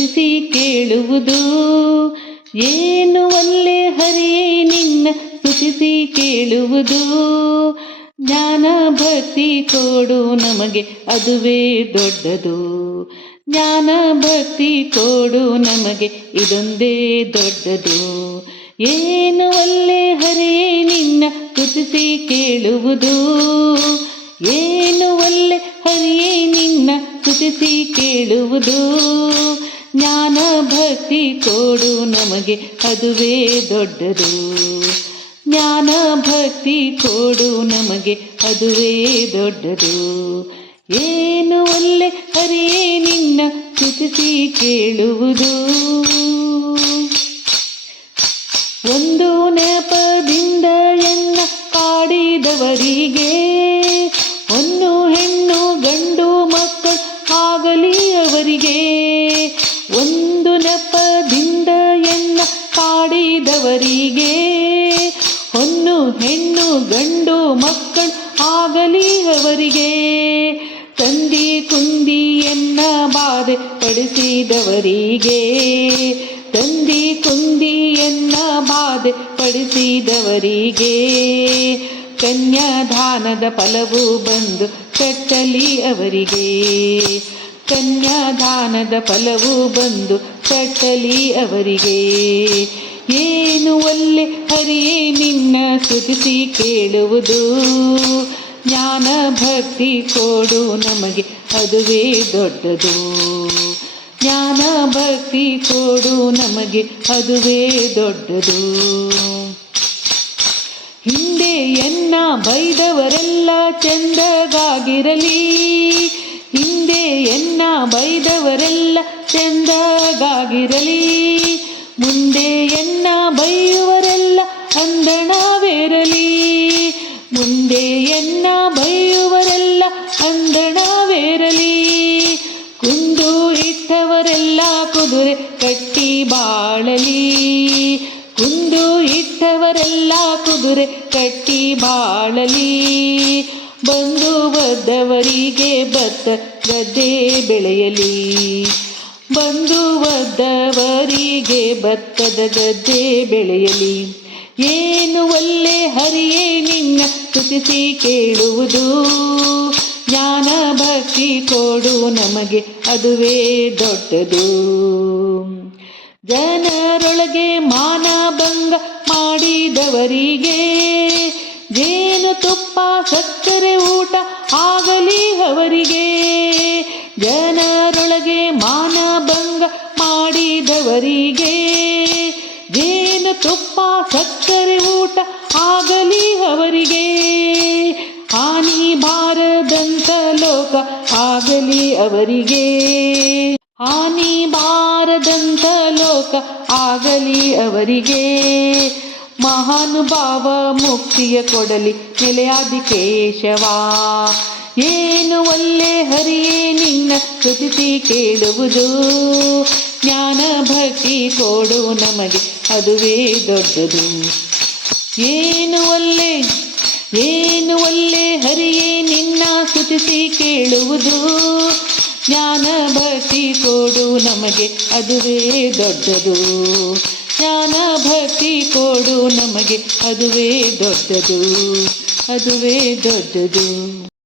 ಸ್ತುತಿಸಿ ಕೇಳುವುದು. ಏನು ಒಲ್ಲೆ ಹರಿಯೇ ನಿನ್ನ ಸ್ತುತಿಸಿ ಕೇಳುವುದು. ಜ್ಞಾನ ಭಕ್ತಿ ಕೊಡು ನಮಗೆ ಅದುವೇ ದೊಡ್ಡದು. ಜ್ಞಾನ ಭಕ್ತಿ ಕೊಡು ನಮಗೆ ಇದೊಂದೇ ದೊಡ್ಡದು. ಏನು ಒಲ್ಲೆ ಹರಿಯೇ ನಿನ್ನ ಸ್ತುತಿಸಿ ಕೇಳುವುದು. ಏನು ಒಲ್ಲೆ ಹರಿಯೇ ನಿನ್ನ ಸ್ತುತಿಸಿ ಕೇಳುವುದು. ಜ್ಞಾನ ಭಕ್ತಿ ಕೊಡು ನಮಗೆ ಅದುವೇ ದೊಡ್ಡದು. ಜ್ಞಾನ ಭಕ್ತಿ ಕೊಡು ನಮಗೆ ಅದುವೇ ದೊಡ್ಡದು. ಏನು ಒಲ್ಲೆ ಹರಿಯೇ ನಿನ್ನ ಸ್ತುತಿಸಿ ಕೇಳುವುದು. ಒಂದು ನೆಪದಿಂದ ಎನ್ನ ಕಾಡಿದವರಿಗೆ ಹೊನ್ನು ಹೆಣ್ಣು ಗಂಡು ಮಕ್ಕಳು ಆಗಲಿ ಅವರಿಗೆ. ಒಂದು ನೆಪದಿಂದ ಎನ್ನ ಕಾಡಿದವರಿಗೆ ಹೊನ್ನು ಹೆಣ್ಣು ಗಂಡು ಮಕ್ಕಳು ಆಗಲಿ ಅವರಿಗೆ. ತಂದಿ ಕುಂದಿ ಎನ್ನ ಬಾಧೆ ಪಡಿಸಿದವರಿಗೆ ತಂದಿ ಕುಂದಿ ಎನ್ನ ಬಾಧೆ ಪಡಿಸಿದವರಿಗೆ ಕನ್ಯಾದಾನದ ಫಲವು ಬಂದು ಕಟ್ಟಲಿ ಅವರಿಗೆ. ಕನ್ಯಾದಾನದ ಫಲವು ಬಂದು ಕಟ್ಟಲಿ ಅವರಿಗೆ. ಏನು ಒಲ್ಲೆ ಹರಿಯೇ ನಿನ್ನ ಸ್ತುತಿಸಿ ಕೇಳುವುದು. ಜ್ಞಾನ ಭಕ್ತಿ ಕೊಡು ನಮಗೆ ಅದುವೇ ದೊಡ್ಡದು. ಜ್ಞಾನ ಭಕ್ತಿ ಕೊಡು ನಮಗೆ ಅದುವೇ ದೊಡ್ಡದು. ಹಿಂದೆ ಎನ್ನ ಬೈದವರೆಲ್ಲ ಚಂದಗಾಗಿರಲಿ. ಹಿಂದೆ ಎನ್ನ ಬೈದವರೆಲ್ಲ ಚಂದಗಾಗಿರಲಿ. ಮುಂದೆ ಎನ್ನ ಬೈಯುವರೆಲ್ಲ ಅಂದಣವೇರಲಿ. ಮುಂದೆ ಎನ್ನ ಬೈಯುವರೆಲ್ಲ ಅಂದಣವೇರಲಿ. ಕುಂದು ಇಟ್ಟವರೆಲ್ಲ ಕುದುರೆ ಕಟ್ಟಿ ಬಾಳಲಿ. ಕುಂದು ಇಟ್ಟವರೆಲ್ಲ ಕುದುರೆ ಕಟ್ಟಿ ಬಾಳಲಿ. ಬಂದು ಬದ್ದವರಿಗೆ ಭತ್ತ ಗದ್ದೆ ಬೆಳೆಯಲಿ. ಬಂದು ಬದ್ದವರಿಗೆ ಭತ್ತದ ಗದ್ದೆ ಬೆಳೆಯಲಿ. ಏನು ಒಲ್ಲೆ ಹರಿಯೇ ನಿನ್ನ ಸ್ತುತಿಸಿ ಕೇಳುವುದು. ಜ್ಞಾನ ಭಕ್ತಿ ಕೊಡು ನಮಗೆ ಅದುವೇ ದೊಡ್ಡದು. ಜನರೊಳಗೆ ಮಾನಭಂಗ ಮಾಡಿದವರಿಗೆ ಜೇನು ತುಪ್ಪ ಸಕ್ಕರೆ ಊಟ ಆಗಲಿ ಅವರಿಗೆ. ಜನರೊಳಗೆ ಮಾನಭಂಗ ಮಾಡಿದವರಿಗೆ ಜೇನು ತುಪ್ಪ ಸಕ್ಕರೆ ಊಟ ಆಗಲಿ ಅವರಿಗೆ. ಹಾನಿ ಬಾರದಂತ ಲೋಕ ಆಗಲಿ ಅವರಿಗೆ. ಹಾನಿ ಬಾರದಂತ ಲೋಕ ಆಗಲಿ ಅವರಿಗೆ. ಮಹಾನುಭಾವ ಮುಕ್ತಿಯ ಕೊಡಲಿ ನೆಲೆಯಾದಿ ಕೇಶವ. ಏನು ಒಲ್ಲೆ ಹರಿಯೇ ನಿನ್ನ ಸ್ತುತಿಸಿ ಕೇಳುವುದು. ಜ್ಞಾನ ಭಕ್ತಿ ಕೊಡು ನಮಗೆ ಅದುವೇ ದೊಡ್ಡದು. ಏನು ಒಲ್ಲೆ ಹರಿಯೇ ನಿನ್ನ ಸ್ತುತಿಸಿ ಕೇಳುವುದು. ಜ್ಞಾನ ಭಕ್ತಿ ಕೊಡು ನಮಗೆ ಅದುವೇ ದೊಡ್ಡದು. ಜ್ಞಾನ ಭಕ್ತಿ ಕೊಡು ನಮಗೆ ಅದುವೇ ದೊಡ್ಡದು. ಅದುವೇ ದೊಡ್ಡದು.